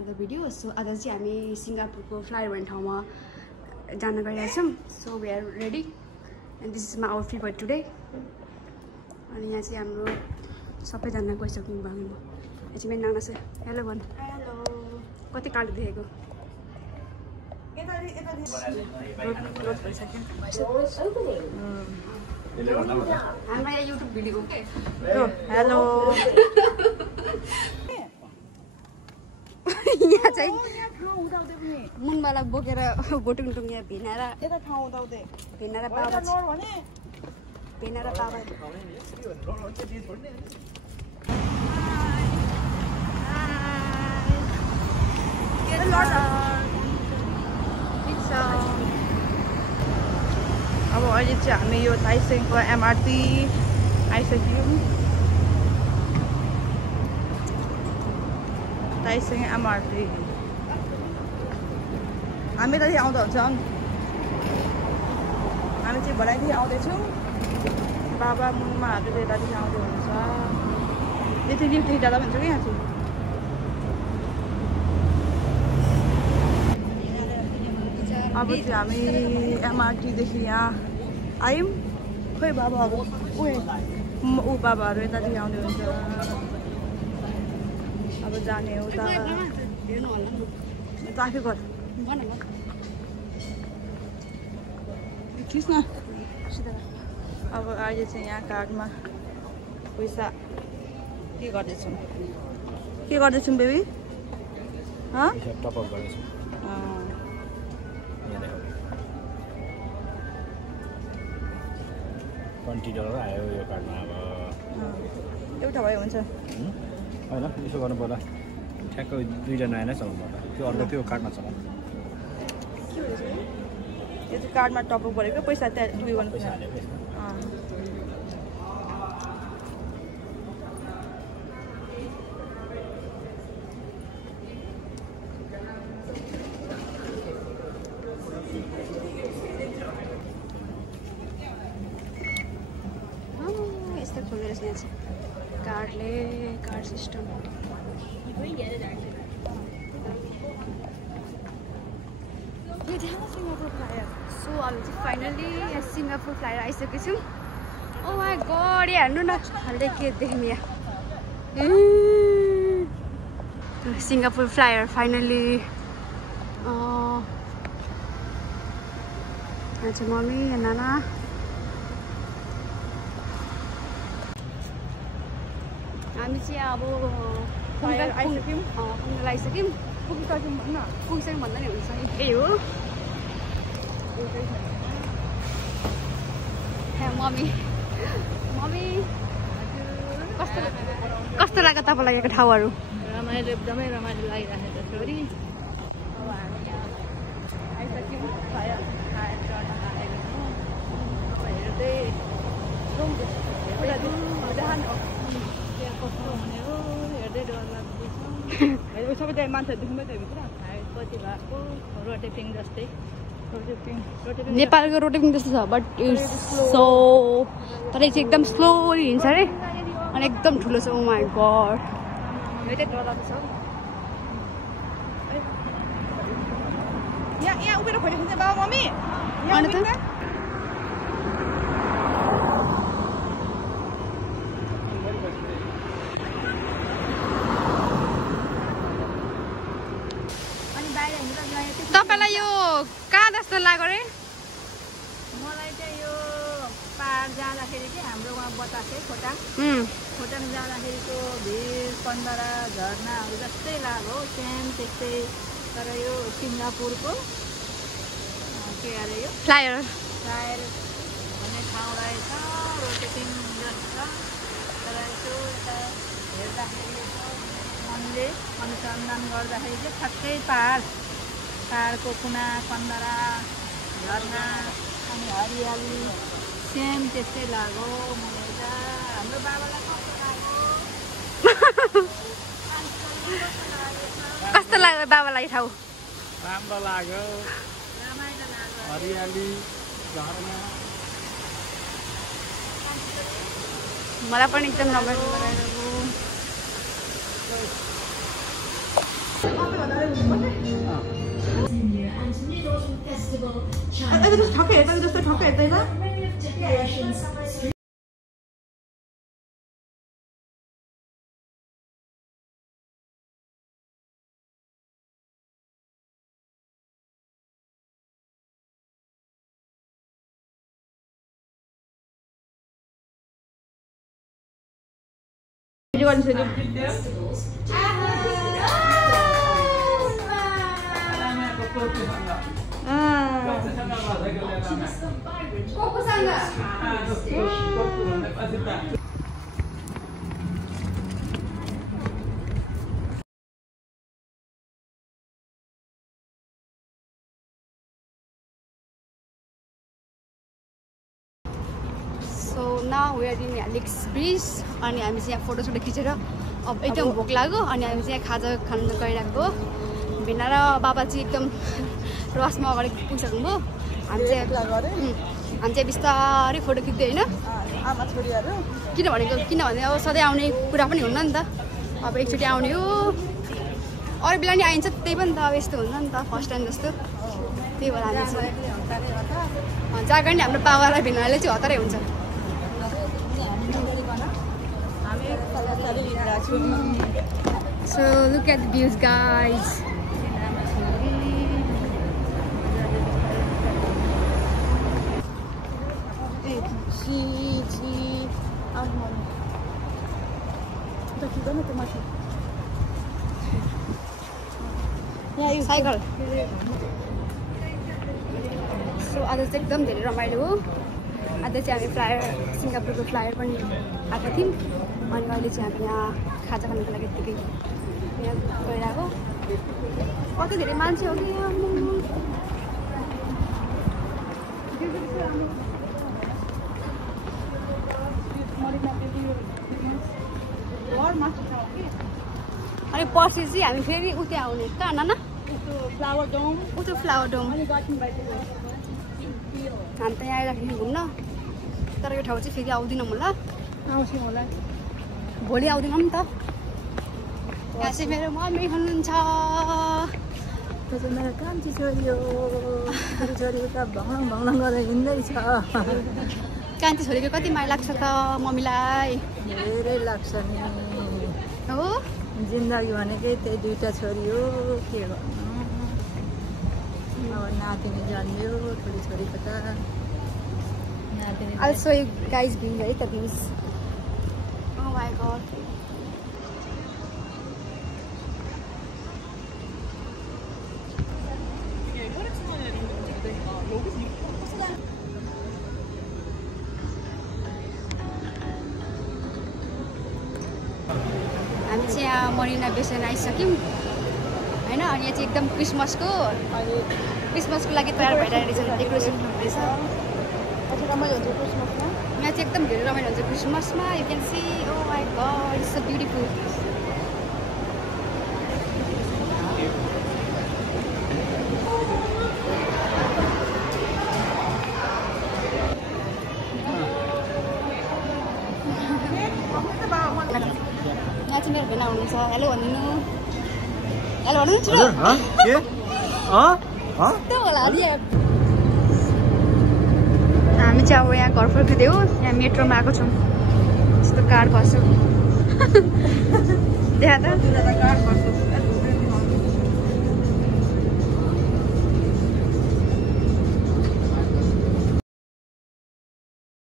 another video. So आज चाहिँ हामी सिङ्गापुरको फ्लायर भन्ने ठाउँमा जान गइरहेका छौँ. So we are ready and this is my outfit for today. अनि यहाँ चाहिँ हाम्रो सबैजना गइसक्नु भएको. यहाँ चाहिँ मेरो नाना छ. हेलो भन्. हेलो. कति कालो देखेको? हाम्रो यहाँ युट्युब भिडियो के? हेलो. यहाँ चाहिँ मुनवाला बोकेर बोटुङटुङ यहाँ भिनाएर बाबा अब अहिले चाहिँ हामी यो ताइसेङको एमआरटी आइसक्यौँ. ताइसेङ एमआरटी हामी त आउँदा हुन्छ. हामी चाहिँ भोलिदेखि आउँदैछौँ. बाबा मुन्माहरू यतादेखि आउँदै हुनुहुन्छ. यति लिफ्टदेखि जाँदा भन्छ कि यहाँ चाहिँ. अब चाहिँ हामी एमआरटीदेखि यहाँ आयौँ. खोइ बाबाहरू ऊ बाबाहरू यतादेखि आउँदै हुन्छ. अब जाने उता आफै घर खिच्न. अब अहिले चाहिँ यहाँ कार्डमा पैसा के गर्दैछौँ बेबी? टपअप गर्दैछौँ. $20 आयो यो कार्डमा. अब एउटा भयो हुन्छ होइन यसो गर्नु पर्ला. ठ्याक्कै 2 जना आएन चलाउनु पर्ला. त्यो अर्को त्यो कार्डमा चलाउनु. यो चाहिँ कार्डमा टपअप गरेको पैसा त्यहाँ उयो गर्नु पर्छ. यस्तो खोलेर यहाँ चाहिँ कार्ड सिस्टम. सो हामी चाहिँ फाइनली यहाँ सिङ्गापुर फ्लायर आइसकेको छौँ. ओ माई गड हेर्नु न हाल्दै के देख्ने यहाँ. Singapore flyer finally. यहाँ चाहिँ मम्मी यहाँ नाना. हामी चाहिँ अब आइसक्यौँ. पुगिसक्यौँ भन्दा नि हुन्छ. यही हो मम्मी. कस्तो लाग्यो तपाईँलाई यहाँको ठाउँहरू? रमाइलो, एकदमै रमाइलो लागिरहेको छ छोरी. अब हामी यहाँ आइसक्यौँ. हेर्दै कस्तो हुने हो हेर्दै डर लाग्दैछ. सबैजना मान्छेहरू देख्नु त भित्र कति भएको रोटेपिङ जस्तै. नेपालको रोटेपिङ जस्तो छ बट इट्स सो तर चाहिँ एकदम स्लोली हिँड्छ अरे अनि एकदम ठुलो छ. ओ माई गड डर लाग्छ. यहाँ उभिएर फोटो खिच्छ बाबा मम्मी. तपाईँलाई यो कहाँ जस्तो लाग्यो अरे? मलाई चाहिँ यो पाहाड जाँदाखेरि चाहिँ हाम्रो वहाँ बतासे खोटाङ जाँदाखेरिको भिर कन्दरा झरनाहरू जस्तै लाग्यो. सेम त्यस्तै. तर यो सिङ्गापुरको के अरे यो फ्लायर भन्ने ठाउँ रहेछ. रोटेपिङ जस्तो. तर यसो यता हेर्दाखेरि मनले अनुसन्धान गर्दाखेरि चाहिँ ठ्याक्कै पाहाडको कुना कन्दरा झरना अनि हरियाली सेम त्यस्तै लाग्यो. मलाई त हाम्रो बाबालाई कस्तो लाग्यो बाबालाई ठाउँ? राम्रो लाग्यो. रमाइलो लाग्यो. हरियाली झरना मलाई पनि एकदम रमाइलो लागेको. ठक्कै हेर्दा जस्तो ठक्कै हेर्दैन So now we are in Alex Bridge अनि हामी चाहिँ यहाँ फोटोसोटो खिचेर अब एकदम भोक लाग्यो अनि हामी चाहिँ यहाँ खाजा खान गइरहेको भिना र बाबा चाहिँ एकदम रसमा अगाडि पुगिसक्नुभयो हामी चाहिँ बिस्तारै फोटो खिच्दै होइन आमा छोरीहरू किनभने अब सधैँ आउने कुरा पनि हुन्न नि त अब एकचोटि आउने हो अरू बेला नि आइन्छ त्यही पनि त अब यस्तो हुन्छ नि त फर्स्ट टाइम जस्तो त्यही भएर हामी चाहिँ जहाँ गयो नि हाम्रो बाबा र भिनाले चाहिँ हतारै हुन्छ So look at the views, guys. Cycle. So आज चाहिँ एकदम धेरै रमाइलो हो आज चाहिँ हामी फ्लायर सिङ्गापुरको फ्लायर पनि आएको थियौँ अनि अहिले चाहिँ हामी यहाँ खाजा खानुको लागि यत्तिकै यहाँ गइरहेको कति धेरै मान्छे हो कि अनि पर्सि चाहिँ हामी फेरि उतै आउने कहाँ नाना फ्लावर डोम उतो फ्लावर डोम हामी त यहाँ आइराख्ने घुम्न तर यो ठाउँ चाहिँ फेरि आउँदिनँ होला आउँछु होला भोलि आउँदिनँ नि त यहाँ चाहिँ मेरो मम्मी हुनुहुन्छ मेरो कान्छी छोरी हो छोरी त भङ गरेर हिँड्दैछ कान्छी छोरीको कति माया लाग्छ त मम्मीलाई धेरै लाग्छ नि हो जिन्दगी भनेकै त्यही दुईटा छोरी हो के गर्नु अब नातिनी जन्मियो छोरी छोरीको त नातिनी Also you guys being right the views. Oh my god. हामी चाहिँ यहाँ मरिना बेसन आइसक्यौँ होइन अनि यहाँ चाहिँ एकदम क्रिसमसको लागि तयार भइरहेको रहेछ डेकोरेसन हुँदैछ रमाइलो हुन्छ क्रिसमसमा यहाँ चाहिँ एकदम धेरै रमाइलो हुन्छ क्रिसमसमा you can see oh my god it's so beautiful यहाँ चाहिँ मेरो भेना हुनुहुन्छ हेलो भनिदिनु हेलो भन्नु छिटो होला हामी चाहिँ अब यहाँ घर फर्किँदै हो यहाँ मेट्रोमा आएको छौँ यस्तो कार खस्यो देखा त